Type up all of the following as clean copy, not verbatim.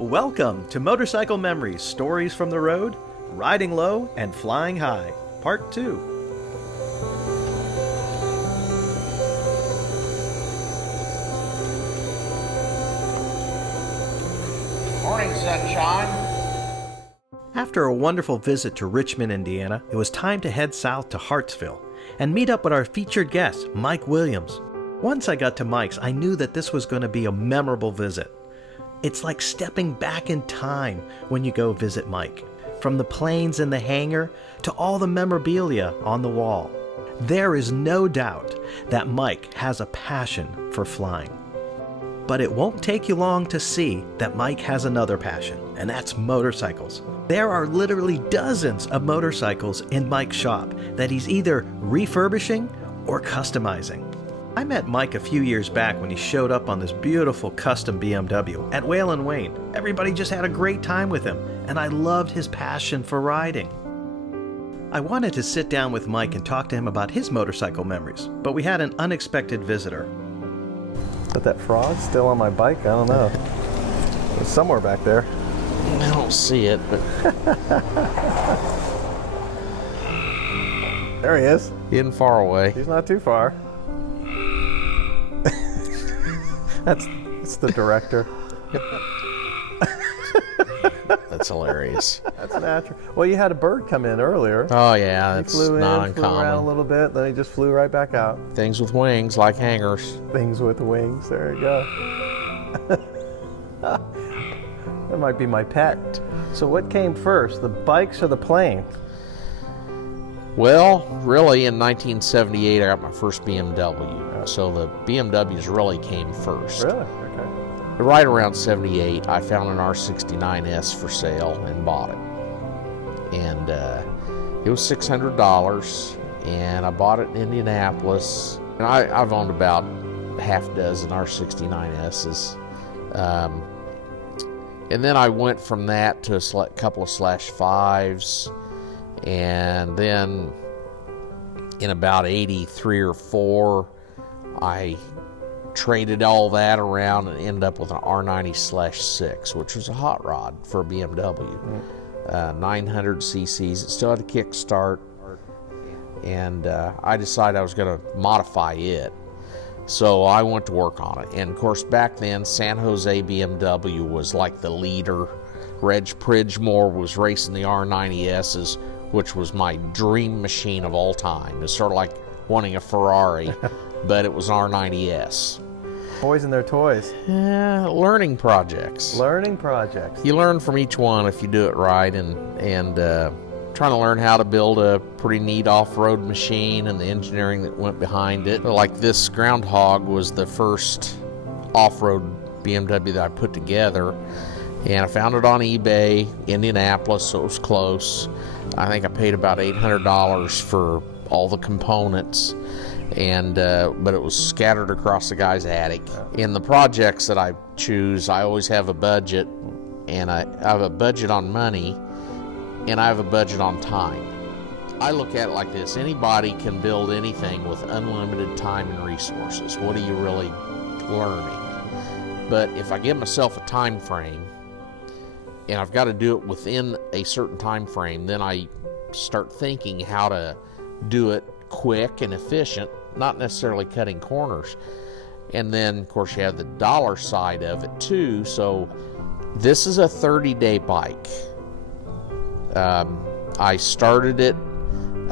Welcome to Motorcycle Memories, Stories from the Road, Riding Low and Flying High, Part 2. Morning, sunshine. After a wonderful visit to Richmond, Indiana, it was time to head south to Hartsville and meet up with our featured guest, Mike Williams. Once I got to Mike's, I knew that this was going to be a memorable visit. It's like stepping back in time when you go visit Mike. From the planes in the hangar to all the memorabilia on the wall. There is no doubt that Mike has a passion for flying. But it won't take you long to see that Mike has another passion, and that's motorcycles. There are literally dozens of motorcycles in Mike's shop that he's either refurbishing or customizing. I met Mike a few years back when he showed up on this beautiful custom BMW at Whale & Wayne. Everybody just had a great time with him, and I loved his passion for riding. I wanted to sit down with Mike and talk to him about his motorcycle memories, but we had an unexpected visitor. Is that frog still on my bike? I don't know. It's somewhere back there. I don't see it, but There he is. he isn't far away. He's not too far. That's the director. That's hilarious. That's natural. Well, you had a bird come in earlier. Oh yeah, He that's flew not in, flew around a uncommon. little bit, then he just flew right back out. Things with wings, like hangers. Things with wings. There you go. That might be my pet. So what came first, the bikes or the plane? Well, really, in 1978, I got my first BMW. So the BMWs really came first. Really? Okay. Right around 78, I found an R69S for sale and bought it. And it was $600, and I bought it in Indianapolis. And I've owned about half a dozen R69Ss. And then I went from that to a couple of Slash 5s. And then in about 83 or 4, I traded all that around and ended up with an R90/6, which was a hot rod for a BMW. 900 cc's. It still had a kickstart, and I decided I was going to modify it. So I went to work on it. And of course, back then, San Jose BMW was like the leader. Reg Pridgemore was racing the R90Ss, which was my dream machine of all time. It's sort of like wanting a Ferrari, but it was an R90S. Boys and their toys. Learning projects. Learning projects. You learn from each one if you do it right, and trying to learn how to build a pretty neat off-road machine and the engineering that went behind it. Like this Groundhog was the first off-road BMW that I put together, and I found it on eBay, Indianapolis, so it was close. I think I paid about $800 for all the components, and but it was scattered across the guy's attic. In the projects that I choose, I always have a budget, and I have a budget on money, and I have a budget on time. I look at it like this: anybody can build anything with unlimited time and resources. What are you really learning? But if I give myself a time frame, and I've got to do it within a certain time frame, then I start thinking how to do it quick and efficient, not necessarily cutting corners. And then, of course, you have the dollar side of it too. So this is a 30-day bike. I started it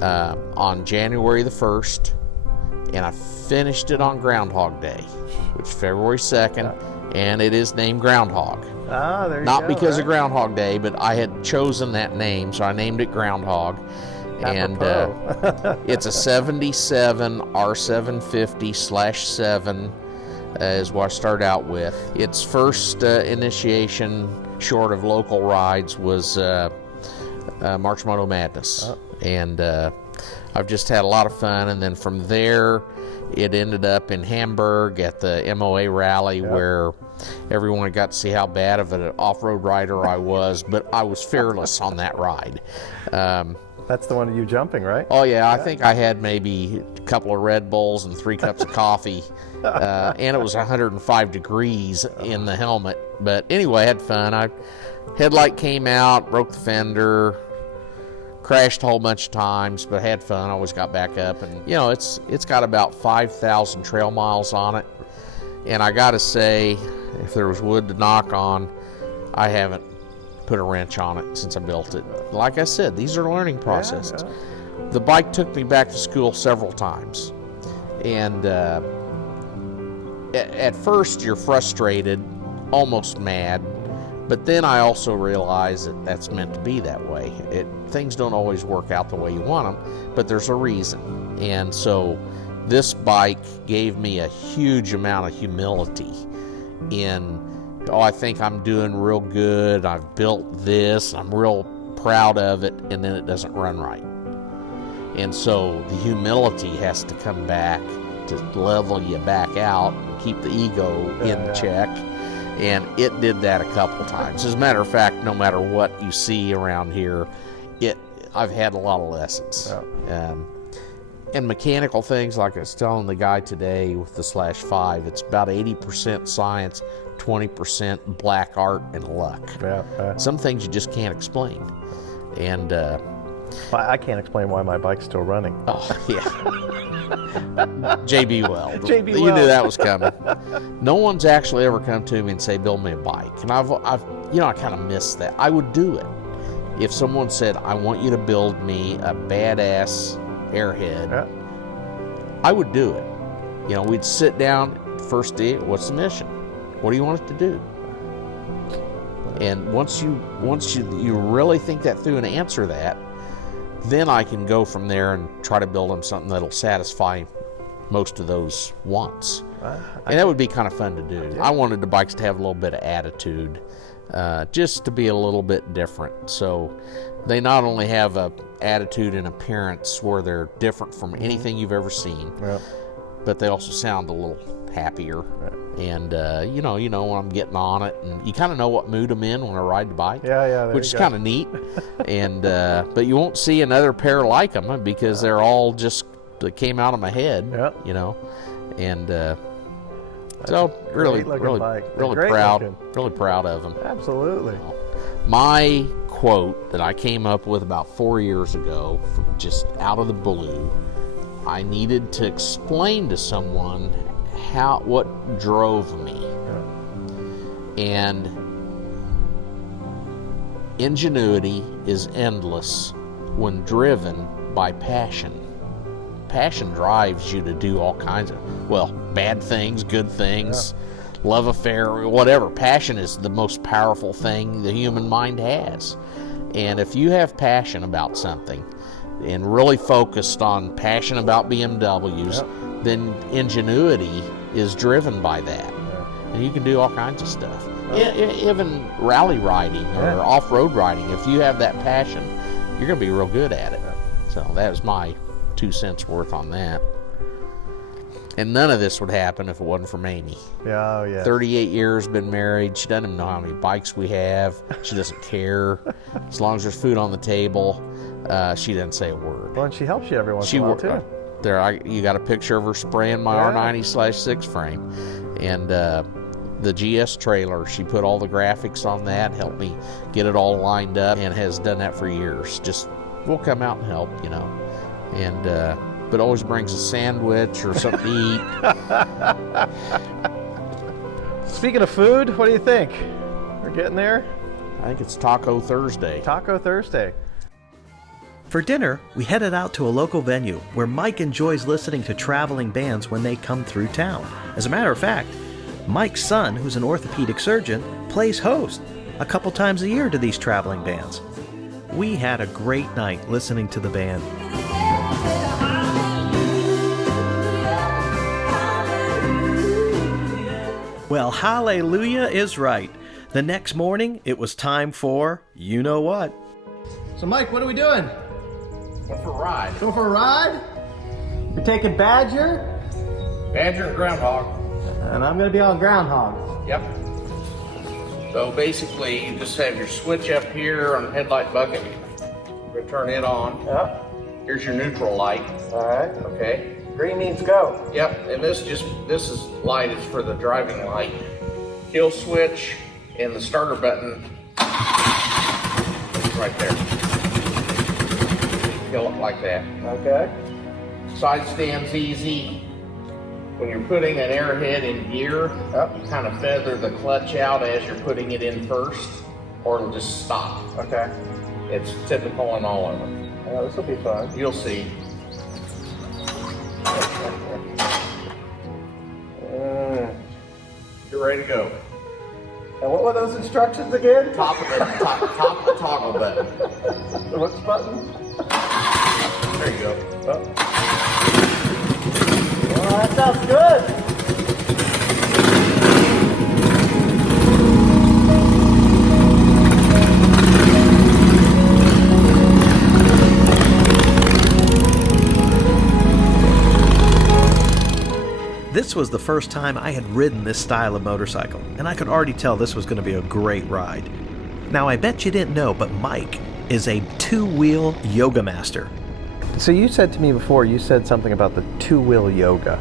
on January the 1st, and I finished it on Groundhog Day, which is February 2nd, and it is named Groundhog. Ah, there you Not go. because right? of Groundhog Day, but I had chosen that name, so I named it Groundhog. And it's a 77 R750/7 is what I started out with. Its first initiation, short of local rides, was March Moto Madness. And I've just had a lot of fun. And then from there, it ended up in Hamburg at the MOA rally, where everyone got to see how bad of an off-road rider I was, but I was fearless on that ride. That's the one of you jumping, right? Oh yeah, I think I had maybe a couple of Red Bulls and 3 cups of coffee, and it was 105 degrees in the helmet But anyway, I had fun. Headlight came out, broke the fender, crashed a whole bunch of times, but had fun. Always got back up, and you know, it's got about 5,000 trail miles on it. And I gotta say, if there was wood to knock on, I haven't put a wrench on it since I built it. Like I said, these are learning processes. Yeah. The bike took me back to school several times, and at first you're frustrated, almost mad, but then I also realize that that's meant to be that way. Things don't always work out the way you want them, but there's a reason. And so this bike gave me a huge amount of humility in, I think I'm doing real good, I've built this, I'm real proud of it, and then it doesn't run right. And so the humility has to come back to level you back out and keep the ego in check. And it did that a couple times. As a matter of fact, no matter what you see around here, I've had a lot of lessons. And mechanical things, like I was telling the guy today with the /5, it's about 80% science, 20% black art and luck. Some things you just can't explain. And I can't explain why my bike's still running. Oh, yeah. JB Weld. JB You Weld. knew that was coming. No one's actually ever come to me and say, build me a bike. And I've I kind of miss that. I would do it. If someone said, I want you to build me a badass airhead, I would do it. You know, we'd sit down, first day, what's the mission? What do you want it to do? And once you really think that through and answer that, then I can go from there and try to build them something that'll satisfy most of those wants. And that would be kind of fun to do. I wanted the bikes to have a little bit of attitude, just to be a little bit different. So they not only have a attitude and appearance where they're different from anything you've ever seen, but they also sound a little happier. And you know when I'm getting on it, and you kind of know what mood I'm in when I ride the bike, which is kind of neat. And but you won't see another pair like them because they're all just that came out of my head, you know. And so really proud of them. Absolutely. My quote that I came up with about 4 years ago, just out of the blue, I needed to explain to someone what drove me. And ingenuity is endless when driven by passion. Passion drives you to do all kinds of, bad things, good things, love affair, whatever. Passion is the most powerful thing the human mind has. And if you have passion about something and really focused on passion about BMWs, then ingenuity is driven by that. And you can do all kinds of stuff. Even rally riding or off-road riding, if you have that passion, you're going to be real good at it. So that was my 2 cents worth on that. And none of this would happen if it wasn't for Mamie. 38 years, been married. She doesn't even know how many bikes we have. She doesn't care. As long as there's food on the table, she doesn't say a word. Well, and she helps you every once in a while, too. You got a picture of her spraying my R90/6 frame. And the GS trailer, she put all the graphics on that, helped me get it all lined up, and has done that for years. Just, we'll come out and help, you know. And but always brings a sandwich or something to eat. Speaking of food, what do you think? We're getting there? I think it's Taco Thursday. Taco Thursday. For dinner, we headed out to a local venue where Mike enjoys listening to traveling bands when they come through town. As a matter of fact, Mike's son, who's an orthopedic surgeon, plays host a couple times a year to these traveling bands. We had a great night listening to the band. Well, hallelujah is right. The next morning, it was time for you know what. So, Mike, what are we doing? Going for a ride. Going for a ride? You're taking Badger? Badger and Groundhog. And I'm going to be on Groundhog. Yep. So basically, you just have your switch up here on the headlight bucket. We're going to turn it on. Yep. Here's your neutral light. All right. Okay. Green means go. Yep, and this is light is for the driving light. Kill switch And the starter button is right there. Feel it like that. Okay. Side stand's easy. When you're putting an airhead in gear, you kind of feather the clutch out as you're putting it in first, or it'll just stop. Okay. It's typical in all of them. Yeah, this will be fun. You'll see. You're ready to go. And what were those instructions again? Top of the toggle button. Which button? There you go. Oh. Well, that sounds good. This was the first time I had ridden this style of motorcycle, and I could already tell this was going to be a great ride. Now, I bet you didn't know, but Mike is a two-wheel yoga master. So you said to me before, you said something about the two-wheel yoga.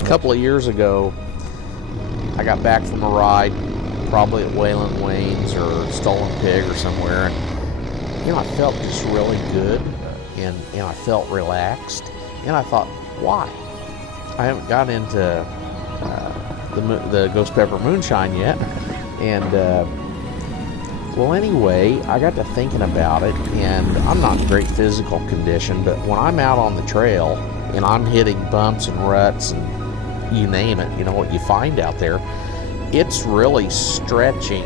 A couple of years ago, I got back from a ride, probably at Wayland Wayne's or Stolen Pig or somewhere, and I felt just really good, and I felt relaxed, and I thought, why? I haven't got into the Ghost Pepper Moonshine yet, and well, anyway, I got to thinking about it, and I'm not in great physical condition, but when I'm out on the trail and I'm hitting bumps and ruts and you name it, you know what you find out there, it's really stretching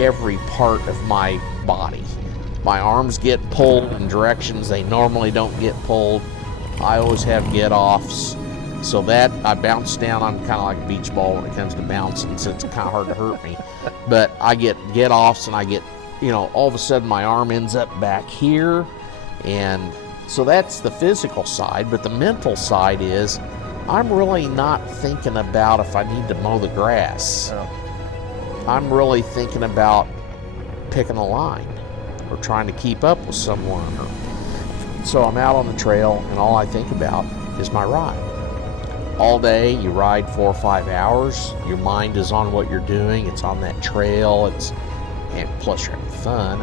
every part of my body. My arms get pulled in directions they normally don't get pulled. I always have get-offs. So that, I bounce down, I'm kind of like a beach ball when it comes to bouncing, so it's kind of hard to hurt me. But I get offs and I get, all of a sudden my arm ends up back here. And so that's the physical side, but the mental side is, I'm really not thinking about if I need to mow the grass. Oh. I'm really thinking about picking a line or trying to keep up with someone. So I'm out on the trail and all I think about is my ride. All day, you ride 4 or 5 hours, your mind is on what you're doing, it's on that trail, and plus you're having fun,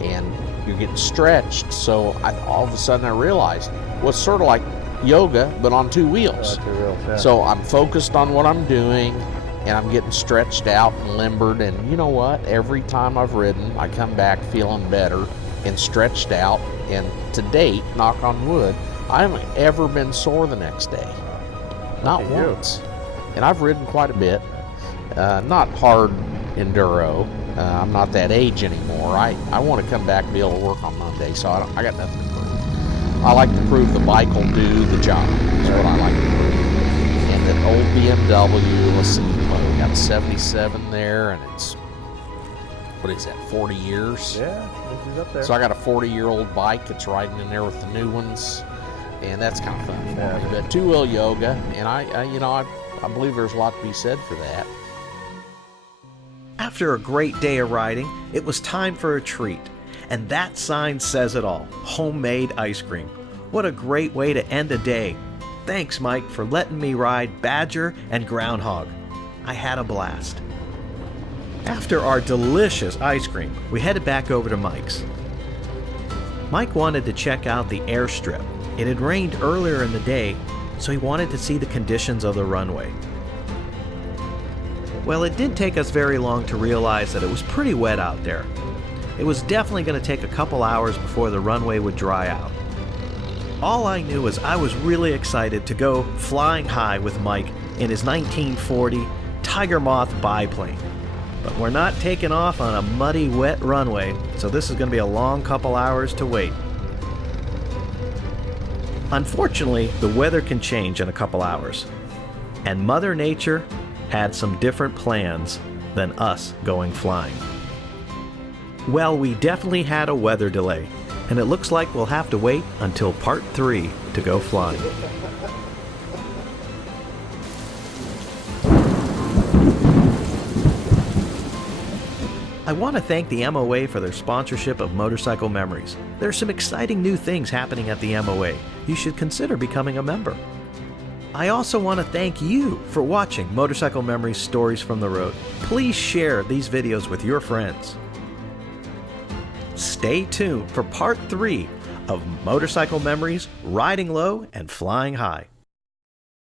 and you're getting stretched. So all of a sudden I realized, well, it's sort of like yoga, but on two wheels. Yeah. So I'm focused on what I'm doing, and I'm getting stretched out and limbered, and you know what? Every time I've ridden, I come back feeling better and stretched out, and to date, knock on wood, I haven't ever been sore the next day. Not once. And I've ridden quite a bit. Not hard enduro. I'm not that age anymore. I want to come back and be able to work on Monday, so I got nothing to prove. I like to prove the bike will do the job. That's what I like to prove. And an old BMW, let's see, we got a 77 there, and it's, what is that, 40 years? Yeah, this is up there. So I got a 40-year-old bike that's riding in there with the new ones. And that's kind of fun for me. But two-wheel yoga, and I believe there's a lot to be said for that. After a great day of riding, it was time for a treat. And that sign says it all, homemade ice cream. What a great way to end a day. Thanks, Mike, for letting me ride Badger and Groundhog. I had a blast. After our delicious ice cream, we headed back over to Mike's. Mike wanted to check out the airstrip. It had rained earlier in the day, so he wanted to see the conditions of the runway. Well, it didn't take us very long to realize that it was pretty wet out there. It was definitely going to take a couple hours before the runway would dry out. All I knew is I was really excited to go flying high with Mike in his 1940 Tiger Moth biplane. But we're not taking off on a muddy, wet runway, so this is going to be a long couple hours to wait. Unfortunately, the weather can change in a couple hours, and Mother Nature had some different plans than us going flying. Well, we definitely had a weather delay, and it looks like we'll have to wait until part 3 to go flying. I want to thank the MOA for their sponsorship of Motorcycle Memories. There are some exciting new things happening at the MOA. You should consider becoming a member. I also want to thank you for watching Motorcycle Memories Stories from the Road. Please share these videos with your friends. Stay tuned for part 3 of Motorcycle Memories Riding Low and Flying High.